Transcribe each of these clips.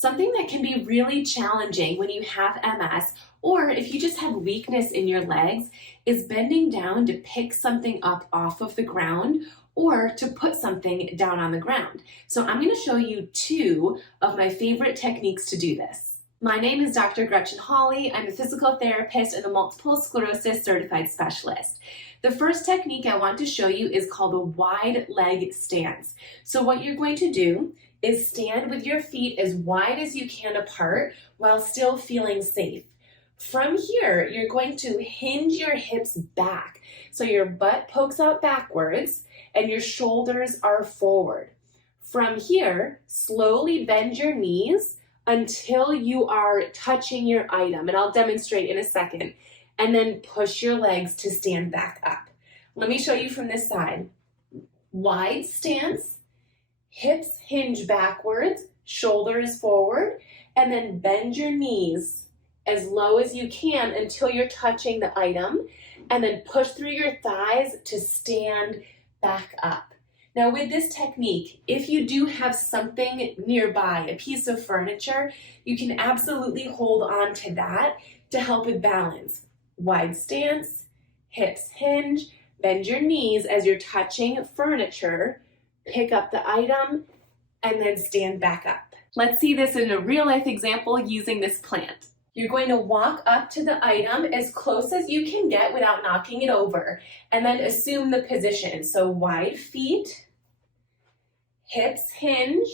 Something that can be really challenging when you have MS, or if you just have weakness in your legs, is bending down to pick something up off of the ground or to put something down on the ground. So I'm going to show you two of my favorite techniques to do this. My name is Dr. Gretchen. I'm a physical therapist and a multiple sclerosis certified specialist. The first technique I want to show you is called a wide leg stance. So what you're going to do is stand with your feet as wide as you can apart while still feeling safe. From here, you're going to hinge your hips back. So your butt pokes out backwards and your shoulders are forward. From here, slowly bend your knees until you are touching your item, and I'll demonstrate in a second, and then push your legs to stand back up. Let me show you from this side. Wide stance. Hips hinge backwards, shoulders forward, and then bend your knees as low as you can until you're touching the item, and then push through your thighs to stand back up. Now with this technique, if you do have something nearby, a piece of furniture, you can absolutely hold on to that to help with balance. Wide stance, hips hinge, bend your knees as you're touching furniture, pick up the item, and then stand back up. Let's see this in a real life example using this plant. You're going to walk up to the item as close as you can get without knocking it over, and then assume the position. So wide feet, hips hinge,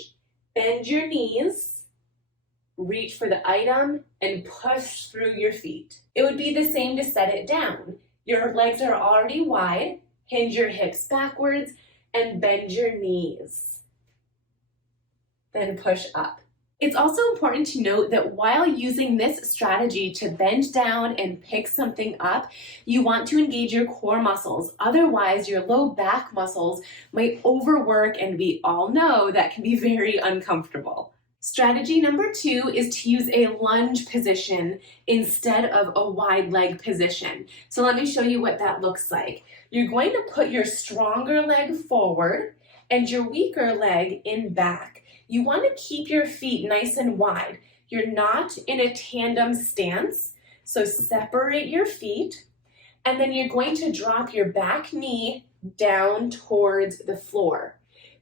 bend your knees, reach for the item, and push through your feet. It would be the same to set it down. Your legs are already wide, hinge your hips backwards, and bend your knees. Then push up. It's also important to note that while using this strategy to bend down and pick something up, you want to engage your core muscles. Otherwise, your low back muscles might overwork, and we all know that can be very uncomfortable. Strategy number 2 is to use a lunge position instead of a wide leg position. So let me show you what that looks like. You're going to put your stronger leg forward and your weaker leg in back. You want to keep your feet nice and wide. You're not in a tandem stance, so separate your feet, and then you're going to drop your back knee down towards the floor.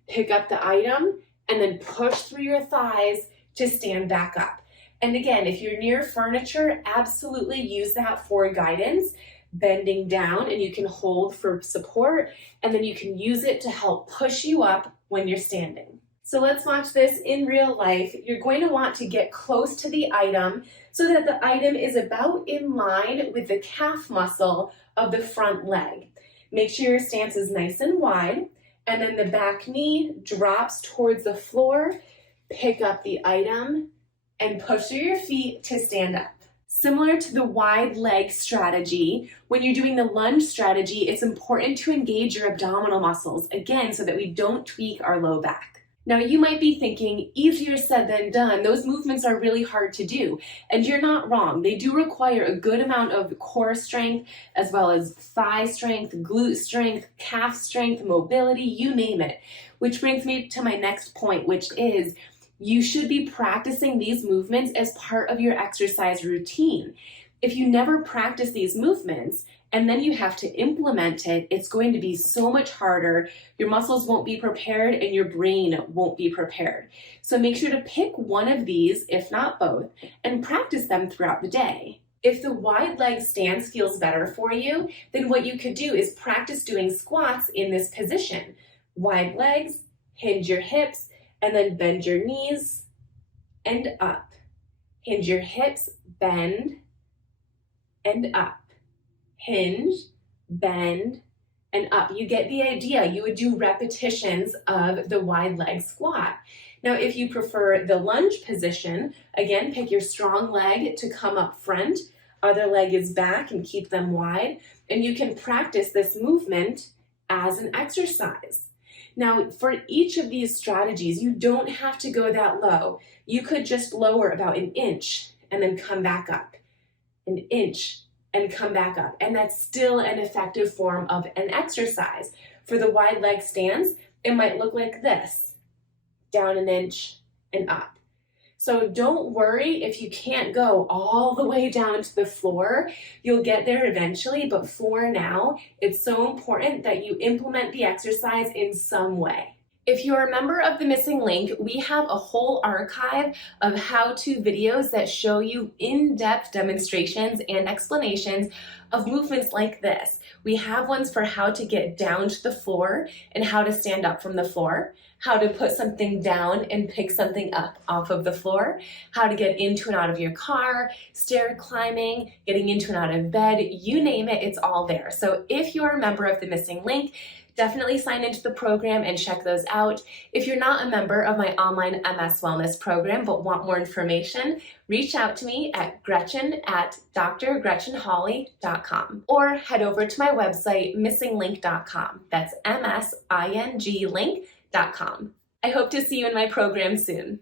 Pick up the item and then push through your thighs to stand back up. And again, if you're near furniture, absolutely use that for guidance, bending down, and you can hold for support, and then you can use it to help push you up when you're standing. So let's watch this in real life. You're going to want to get close to the item so that the item is about in line with the calf muscle of the front leg. Make sure your stance is nice and wide, and then the back knee drops towards the floor. Pick up the item and push through your feet to stand up. Similar to the wide leg strategy, when you're doing the lunge strategy, it's important to engage your abdominal muscles, again, so that we don't tweak our low back. Now you might be thinking, easier said than done. Those movements are really hard to do, and you're not wrong. They do require a good amount of core strength, as well as thigh strength, glute strength, calf strength, mobility, you name it. Which brings me to my next point, which is you should be practicing these movements as part of your exercise routine. If you never practice these movements and then you have to implement it, it's going to be so much harder. Your muscles won't be prepared and your brain won't be prepared. So make sure to pick one of these, if not both, and practice them throughout the day. If the wide leg stance feels better for you, then what you could do is practice doing squats in this position. Wide legs, hinge your hips, and then bend your knees and up. Hinge your hips, bend, and up. Hinge, bend, and up. You get the idea. You would do repetitions of the wide leg squat. Now, if you prefer the lunge position, again, pick your strong leg to come up front. Other leg is back and keep them wide. And you can practice this movement as an exercise. Now, for each of these strategies, you don't have to go that low. You could just lower about an inch and then come back up. An inch and come back up. And that's still an effective form of an exercise. For the wide leg stance, it might look like this. Down an inch and up. So don't worry if you can't go all the way down to the floor. You'll get there eventually, but for now, it's so important that you implement the exercise in some way. If you're a member of the Missing Link, we have a whole archive of how-to videos that show you in-depth demonstrations and explanations of movements like this. We have ones for how to get down to the floor and how to stand up from the floor, how to put something down and pick something up off of the floor, how to get into and out of your car, stair climbing, getting into and out of bed, you name it, it's all there. So if you're a member of the Missing Link, definitely sign into the program and check those out. If you're not a member of my online MS Wellness program but want more information, reach out to me at Gretchen@drgretchenhawley.com or head over to my website, missinglink.com. That's MSING link.com. I hope to see you in my program soon.